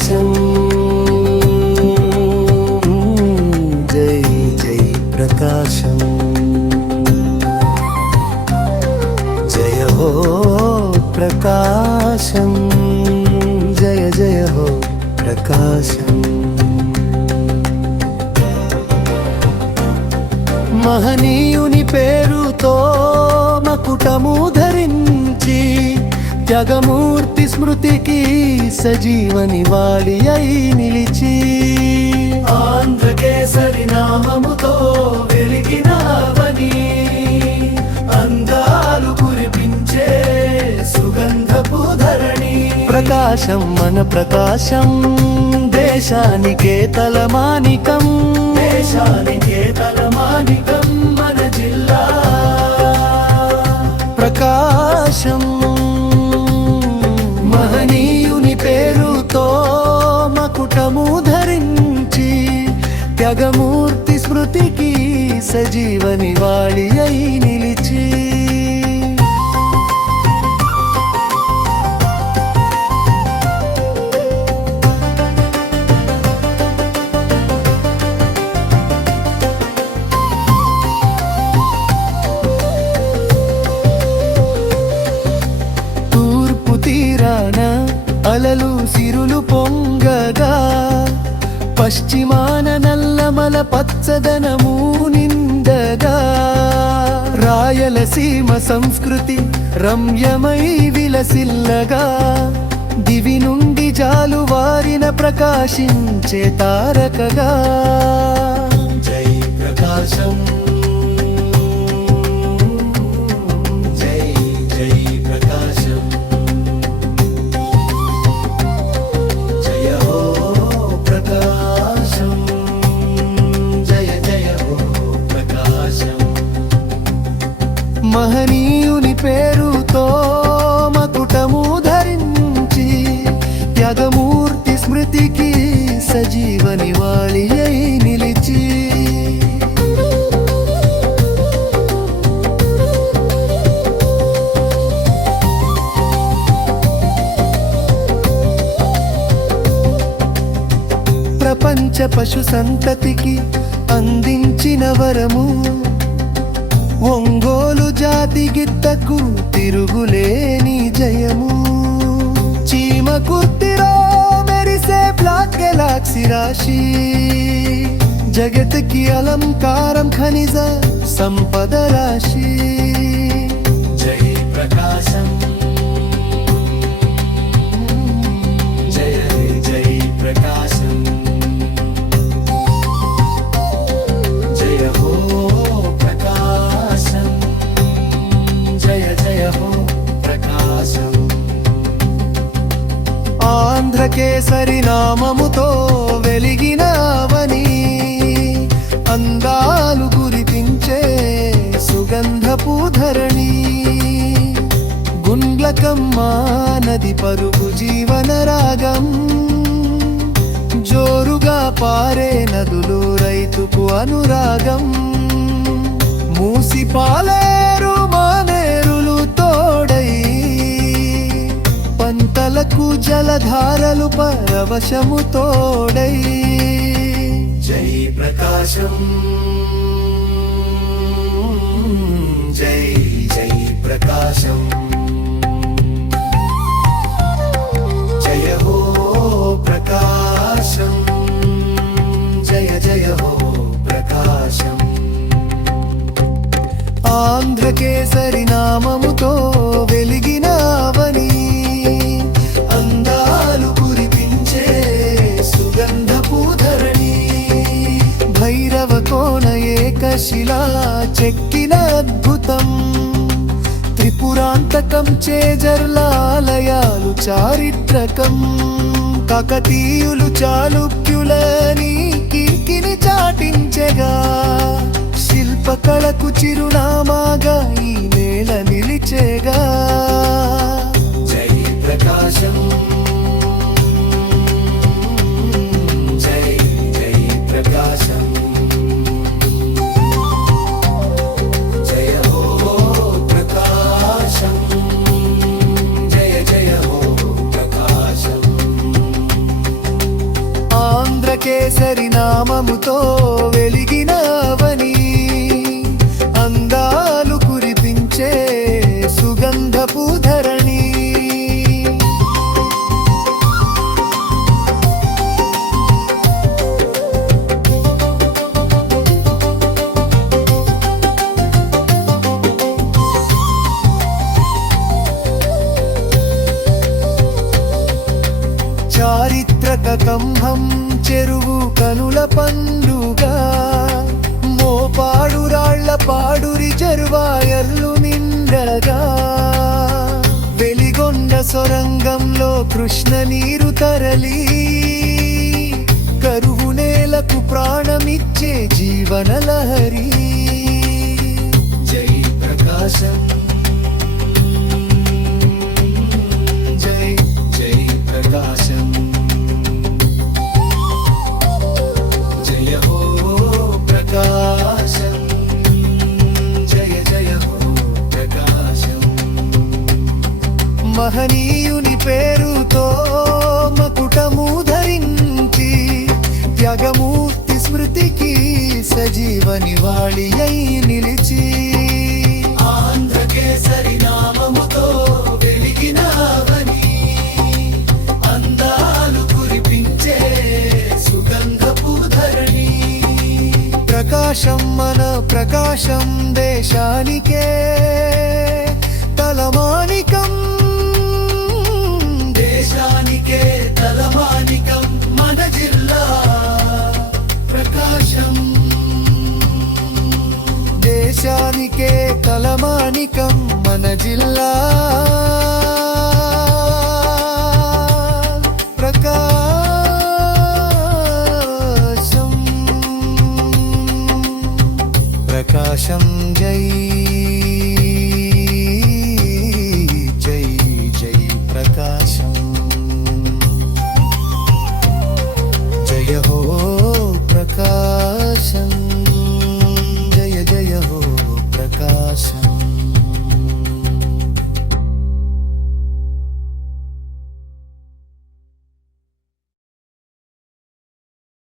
ప్రకాశం జై జై ప్రకాశం జయ హో ప్రకాశం జయ జయ హో ప్రకాశం మహనీయుని పేరుతో మకుటము ధరించి త్యాగమూర్తి స్మృతికి సజీవనివాళి అయి నిలిచి ఆంధ్రకేసరి నామముతో వెలిగినవని అందాలు కురిపించే సుగంధపు ధరణి ప్రకాశం మన ప్రకాశం దేశానికే తలమానికం దేశానికే తలమానికం మన జిల్లా ప్రకాశం మహనీయుని పేరుతో మకుటము ధరించి త్యాగమూర్తి స్మృతికి సజీవనివాళి అయి నిలిచి అలలు సిరులు పొంగగా పశ్చిమాన నల్లమల పచ్చదనము నిండగా రాయలసీమ సంస్కృతి రమ్యమై విలసిల్లగా దివి నుండి జాలువారిన ప్రకాశించే తారకగా జై ప్రకాశం మహనీయుని పేరుతో మకుటము ధరించి త్యాగమూర్తి స్మృతికి సజీవనివాళి అయి నిలిచి ప్రపంచ పశు సంతతికి అందించిన వరము ఒంగోలు జాతి గిత్తకు తిరుగులేని జయము చీమ కుర్తిలో మెరిసే బ్లాక్ గెలాక్సీ రాశి జగత్కి అలంకారం ఖనిజ సంపద రాశి జై ప్రకాశం జయ జై ప్రకాశం జయ హో ఆంధ్రకేసరి నామముతో వెలిగినవని అందాలు కురిపించే సుగంధపు ధరణి గుండ్లకమ్మ నది పరుగు జీవన రాగం జోరుగా పారే నదులు రైతుకు అనురాగం మూసి పాలేరు మానేరులు తోడై పంటలకు జలధారలు పరవశము తోడై జై ప్రకాశం జై జై ప్రకాశం జయ హో ప్రకాశం జయ జయ హో ప్రకాశం ఆంధ్రకేసరి నామముతో వెలిగినవని అందాలు కురిపించే సుగంధపు ధరణి భైరవ కోన ఏకశిలా చెక్కిన అద్భుతం త్రిపురాంతకం చేజర్లాలయాలు చారిత్రకం కాకతీయులు చాళుక్యులని కీర్తిని చాటించెగా శిల్పకళకు చిరునామాగా ఈ నేల నిలిచేగా జై ప్రకాశం జై జై ప్రకాశం జయ హో ప్రకాశం జయ జయ హో ప్రకాశం కంభం చెరువు కనుల పండుగ మోపాడు రాళ్ల పాడు రిజర్వాయర్లు నిండగా వెలిగొండ సొరంగంలో కృష్ణ నీరు తరలి కరువు నేలకు ప్రాణమిచ్చే జీవన లహరి జై ప్రకాశం జై జై ప్రకాశం జయ హో ప్రకాశం జయ జయ హో ప్రకాశం మహనీయుని పేరుతో మకుటము ధరించి త్యాగమూర్తి స్మృతికి సజీవ నివాళి అయి నిలిచి ఆంధ్రకేసరి నామముతో వెలిగినావని అందాలు కురిపించే సుగంధపు ధరణి ప్రకాశం మన ప్రకాశం దేశానికే తలమానికం దేశానికే తలమానికం మన జిల్లా ప్రకాశం దేశానికే తలమానికం మన జిల్లా ప్రకాశం ప్రకాశం జై